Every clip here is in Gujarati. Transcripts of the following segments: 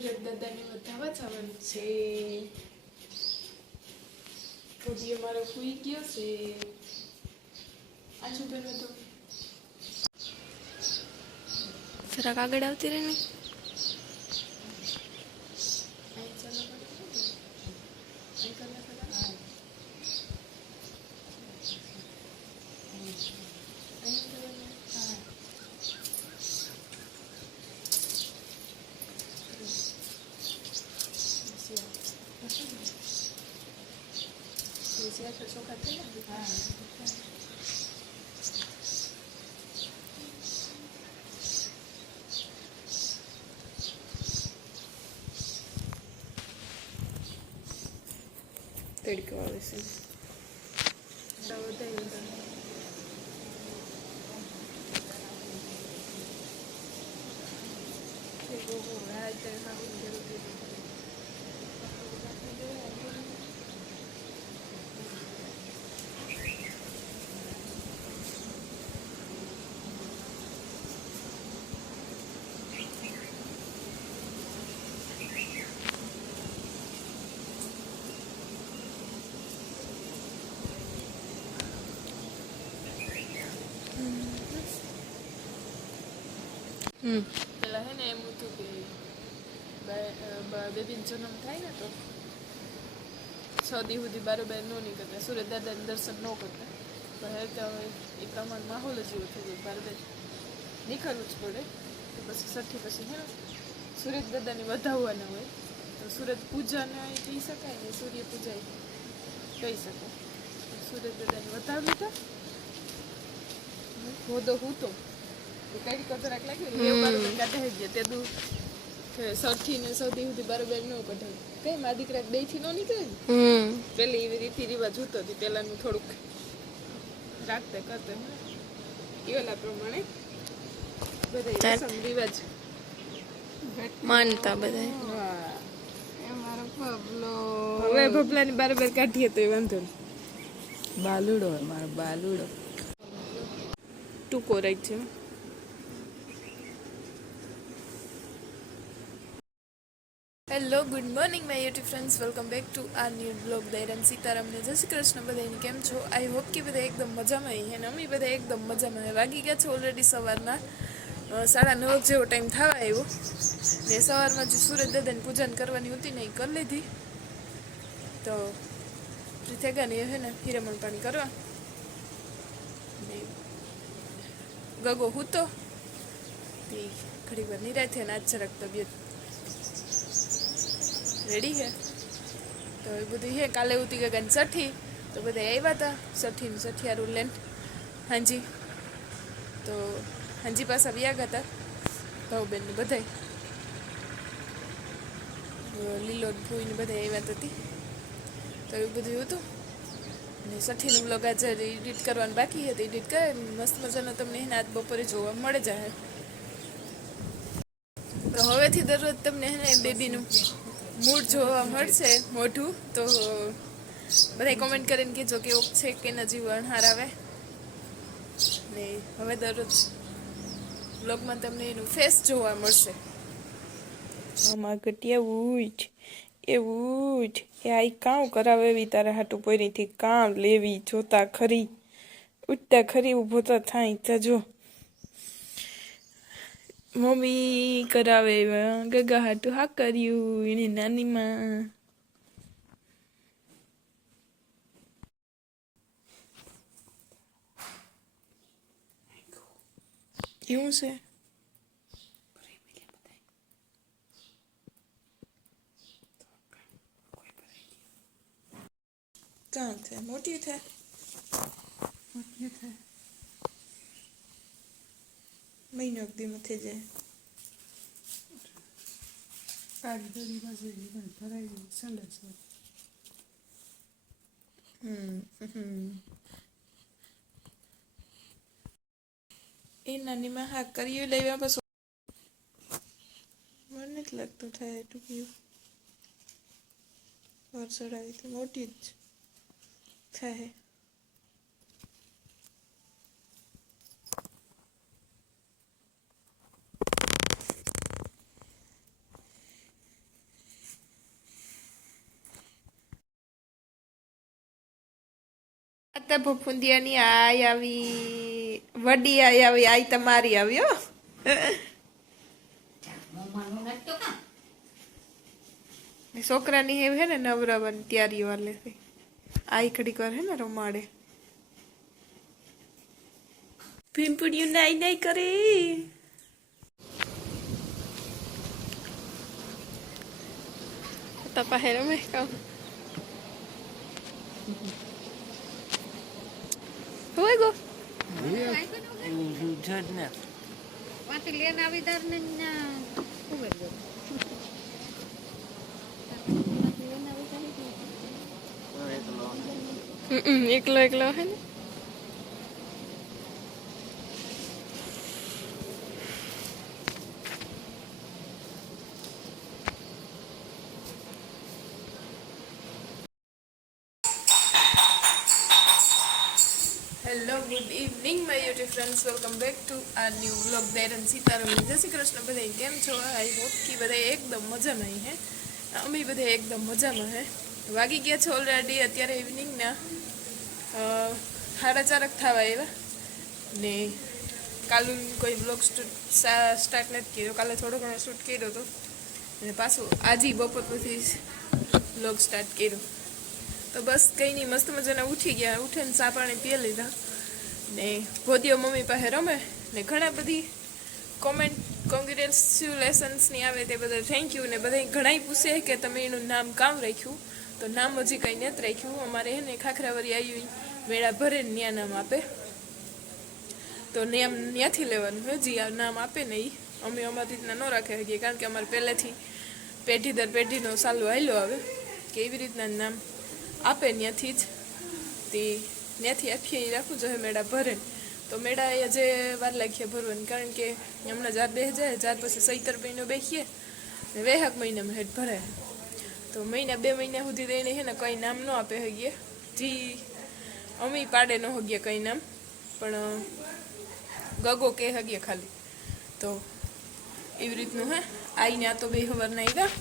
સુરત દાદાને વધાવા જવાનું છે. થોડી અમારો સુઈ ગયો છે. આજુ બેનો તો જરાક આગળ આવતી રહે ને. તડકો આવે છે. પેલા હે ને એમ હતું કે બેબીનો જન્મ થાય ને તો 6 દી સુધી બારોબાર ન નીકળતા, સુરત દાદાને દર્શન ન કરતા. તો હવે તો એ પ્રમાણે માહોલ જ એવો થઈ ગયો, બારોબાર નીકળવું જ પડે. તો પછી છઠ્ઠી પછી હે ને સુરત દાદાને વધાવવાના હોય તો સુરત પૂજાને કહી શકાય ને સૂર્ય પૂજા કહી શકાય. સુરત દાદાને વધાવી લીધા. હોદો હૂતો કઈ કતરાક લાગ્યું ને એવું બારોબાર કાઢાઈ ગયા. તે દૂર સઠી ને સૌથી સુધી બારોબાર ન કઢાય. કઈ મા દીકરા બે થી ન નીકળે ને પેલી એવી રીતિ રિવાજ હોતો હતી. પેલાનું થોડુંક રાખતા કરતા એલા પ્રમાણે બધા રસમ રિવાજ માનતા બધા. હવે ભપલાની બારોબાર કાઢીએ તો એ વાંધો નહીં. બાલુડો હોય મારો બાલુડો. ટૂંકો રાખ છે. Hello, good morning my YouTube friends. Welcome back two આ ન્યૂ બ્લોગ. દૈરામ સીતારામને જય શ્રી કૃષ્ણ. બધાને કેમ છો? આઈ હોપ કે બધા એકદમ મજામાં હોય. અને અમે બધા એકદમ મજામાં હોય. વાગી ગયા છે ઓલરેડી સવારના 9:30 જેવો ટાઈમ થવા આવ્યો. ને સવારમાં જે સુરત દાદાની પૂજન કરવાની હતી ને એ કરી લીધી. તો ફ્રી થઈ ગયા ને હે ને હીરામણ પાણી કરવા ને ગગો હૂતો તે ઘડી વાર નિરાય ને આજ જરાક તબિયત રેડી હે. તો એ બધું હે. કાલે ઉતી ગગાની છઠ્ઠી તો બધા આવ્યા હતા. છઠ્ઠિયારું લેન હાંજી તો હાંજી પાછા વ્યા ગયા હતા ભાઉબેન ને બધાય લીલો ફૂઈને બધા આવ્યા હતી. તો એવું બધું હતું. ને છઠ્ઠીનું બ્લોગ આજે એડિટ કરવાનું બાકી હતું. એડિટ કરે મસ્ત મજાનો તમને એને આજ બપોરે જોવા મળે જાય. તો હવેથી દરરોજ તમને એને બેબીનું મૂડ જોવા મળશે મોઢું. તો બધા કોમેન્ટ કરીને કહેજો કેવો છે કે નજી વણહાર આવે. ને હવે દરરોજ બ્લોગમાં તમને એનું ફેસ જોવા મળશે. આમાં ઘટી એવું જ એ આઈ કામ કરાવે એવી તારા હાટું પોઈરીથી કામ લેવી. જોતા ખરી ઉઠતા ખરી ઊભો તો થાય ત્યાં જો મમ્મી કરાવે ગગા હાટું હા કર્યું એની નાનીમાં. એવું છે. કામ થાય મોટી થાય મહિનો દી મથે જાય. એ નાનીમાં હા કર્યું લેવા બસ. મને નથી લાગતું થાય ટૂંકિયું ઓર ચડાવી તો મોટી જ થાય. તે ફૂંદિયાની આઈ આવી વડી આઈ આવી આઈ તમારી આવી હો છોકરાની હે ને નવરાવાની તૈયારી વાલે આઈ ઘડીક વાર હે ને રમાડે ભીમપુડિયું નાઈ નાઈ કરે Tapa hero me કામ હોય ગો એકલો એકલો હે ને hello good evening my YouTube friends welcome back to our new vlog there and Sitaram જય શ્રી કૃષ્ણ બધા કેમ છો આઈ હોપ કે બધા એકદમ મજામાં હે અમે બધા એકદમ મજામાં હે વાગી ગયા છે ઓલરેડી અત્યારે ઇવનિંગના 4:30 થવા આવ્યા ને કાલું કોઈ વ્લોગ સ્ટાર્ટ નથી કર્યો કાલે થોડો ઘણો શૂટ કર્યો હતો અને પાછું આજે બપોર પછી વ્લોગ સ્ટાર્ટ કર્યો તો બસ કંઈ નહીં મસ્ત મજાના ઉઠી ગયા ઉઠીને ચા પાણી પી લીધા ને ભોદીઓ મમ્મી પાસે રમે ને ઘણા બધી કોમેન્ટ કોંગ્રેચ્યુલેશન્સની આવે તે બધા થેન્ક યુ ને બધા ઘણાય પૂછે કે તમે એનું નામ કામ રાખ્યું તો નામ હજી કંઈ નથી રાખ્યું અમારે હે ને ખાખરાવરી આવ્યું મેળા ભરે ને ત્યાં નામ આપે તો નામ ત્યાંથી લેવાનું હોય જે આ નામ આપે ને એ અમે અમારી રીતના ન રાખી શકીએ કારણ કે અમારે પહેલેથી પેઢી દર પેઢીનો સાલો હાલ્યો આવે કે એવી રીતના નામ આપે ત્યાંથી જ તે ત્યાંથી આપીએ એ રાખવું જોઈએ મેળા ભરે તો મેળા એ જે વાર લાગીએ ભરવાની કારણ કે હમણાં જાર બે જાય જાર પછી સૈતર મહિનો બેસીએ ને વેહાક મહિનામાં હેઠ ભરાય તો મહિના 2 મહિના સુધી એને છે ને કંઈ નામ ન આપે હગીએ જે અમે પાડે ન હગીએ કંઈ નામ પણ ગગો કે હગીએ ખાલી તો એવી રીતનું હે આઈને આ તો બે ખબરના આવ્યા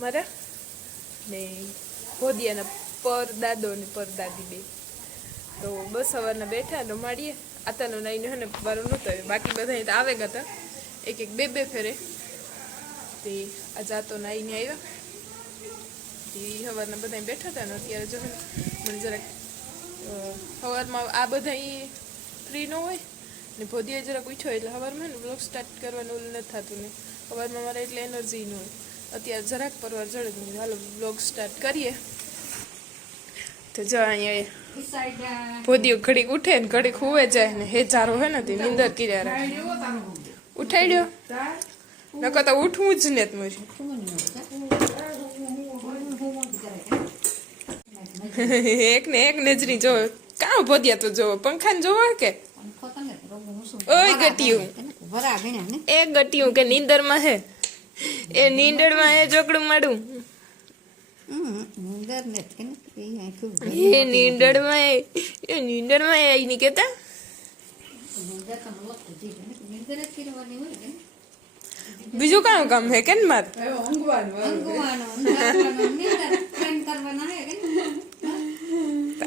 મારા ને ભોદિયાના પરદાદો ને પરદાદી બે તો બસ સવારના બેઠા રમાડીએ આતાનો નાઈને હે ને વારો નહોતો બાકી બધા તો આવે ગયા હતા એક એક બે ફેરે તે આ જાતો નાઈને આવ્યા તે સવારના બધા બેઠા હતા ને અત્યારે જો મને જરાક સવારમાં આ બધા ફ્રી ન હોય ને ભોદિયા જરાક ઉઠ્યો એટલે સવારમાં ને બ્લોગ સ્ટાર્ટ કરવાનું ઓલું નથી થતું ને સવારમાં મારે એટલે એનર્જી ન હોય અત્યારે જરાક પરવાર જડે જ હાલો બ્લોગ સ્ટાર્ટ કરીએ તો જો અહીંયા ભોદિયું ઘડીક ઉઠે ને ઘડીક હુવે જાય ને હે ચારો હે ને તે નીંદર કર્યા રાખે ઉઠાડ્યો નકર તો ઉઠવું જ ને મારી એક ને એક નજરી જો કાં ભોદિયા તો જોવો પંખાને જોવો કે ઓય ગટિયું એ ગટિયું કે નીંદરમાં હે એ નીંદરમાં હે ચોકડું માડું એ નીંદરમાં આઈ ની કેતા બીજું કામ કામ હે કેન માર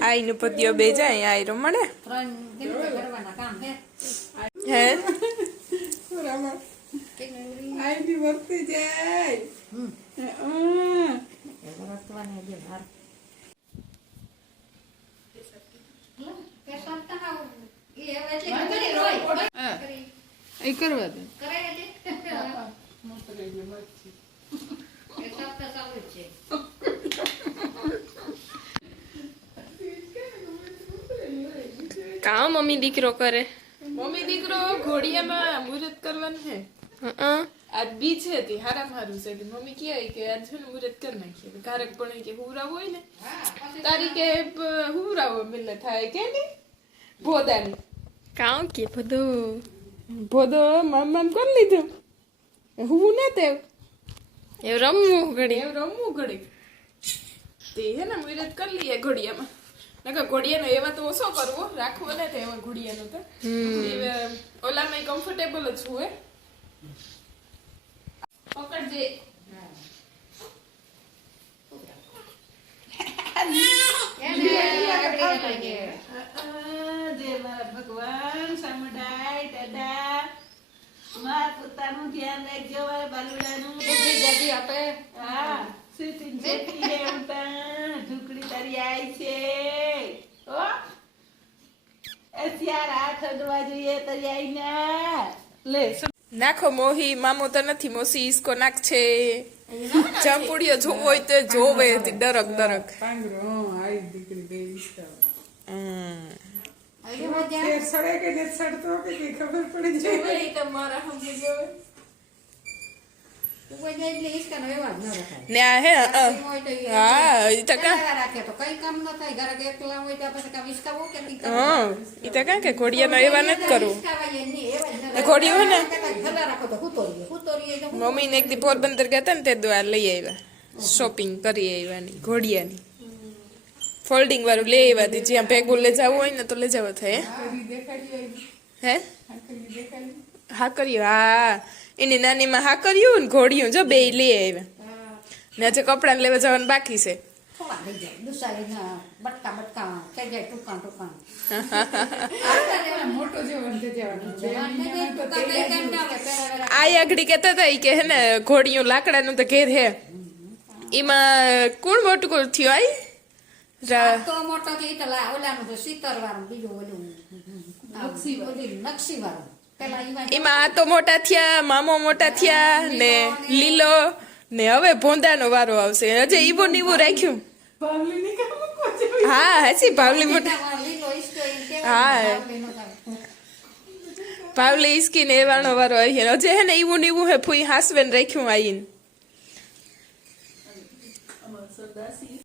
આઈ નું પતિયો બે જાય આઈ રમણે હે આઈ બી વર્તી જાય કરવા દે કામ મમ્મી દીકરો કરે મમ્મી દીકરો ઘોડિયામાં મુહૂર્ત કરવાનું છે આજ બી છે તે હારામ હારું છે મમ્મી કહે કે આજ છે ને મુહૂર્ત કરી નાખીએ કારક પણ કે હુરાવો હોય ને તારીખે હુરાવો મિલે થાય કે નહીં ભોદાની કામ કે બધું ભોદો મામ કરી લીધું હું ને તે એવું રમવું ઘડી એમ રમવું ઘડી તે હે ને મુહૂર્ત કરી લઈએ ઘોડિયામાં નકર ઘોડિયાનો એવા તો ઓછો કરવો રાખવો ને તે એવા ઘોડિયાનો તો ઓલામાં કમ્ફર્ટેબલ જ હોય પકડજે જય મારા ભગવાન સામુડાય દાદા માર પોતાનું ધ્યાન રાખજો મારા બાલુડાનું હા સીટી જેટી હે ઉતા ઢુકડી તારી આઈ છે ઓ અત્યાર હાથ અડવા જોઈએ તારી આઈ ના લે નાખો મોહી મામો તો નથી મોસી ઈસકો નાખ છે ચંપુડીઓ જોવો હોય તો જોવે ડરક ડરક ને આ હે હા ઈ તો કા હા ઈ તો કા કે ઘોડિયાનો એવા નથી કરવું એ ઘોડિયું હે ને મમ્મી ને એક દી પોરબંદર ગયા હતા ને તે દ્વાર લઈ આવ્યા શોપિંગ કરી આવ્યાની ઘોડિયાની ફોલ્ડિંગ વાળું લઈ આવ્યા હતી જ્યાં ભેગું લઈ જવું હોય ને તો લઈ જવું થાય હે હા કર્યું હા એની નાનીમાં હા કર્યું ને ઘોડિયું જો બે લઈ આવ્યા ને હજુ કપડાં લેવા જવાનું બાકી છે આ આગળી કેતા હતા ઈ કે હે ને ઘોડિયું લાકડાનું તો ઘેર હે એમાં કોણ મોટું કોણ થયું આઈ એમાં આ તો મોટા થયા મામો મોટા થયા ને લીલો ને હવે ભોંદાનો વારો આવશે હજે ઈવો ને ઈવો રાખ્યું હા હાચી ભાવલી મોટા હા ભાવલી ઈસકી ને એવાનો વારો આવી હજે હે ને ઈવું ને ઈવું હે ફૂઈ હાસવેન રાખ્યું આઈને સરદાસી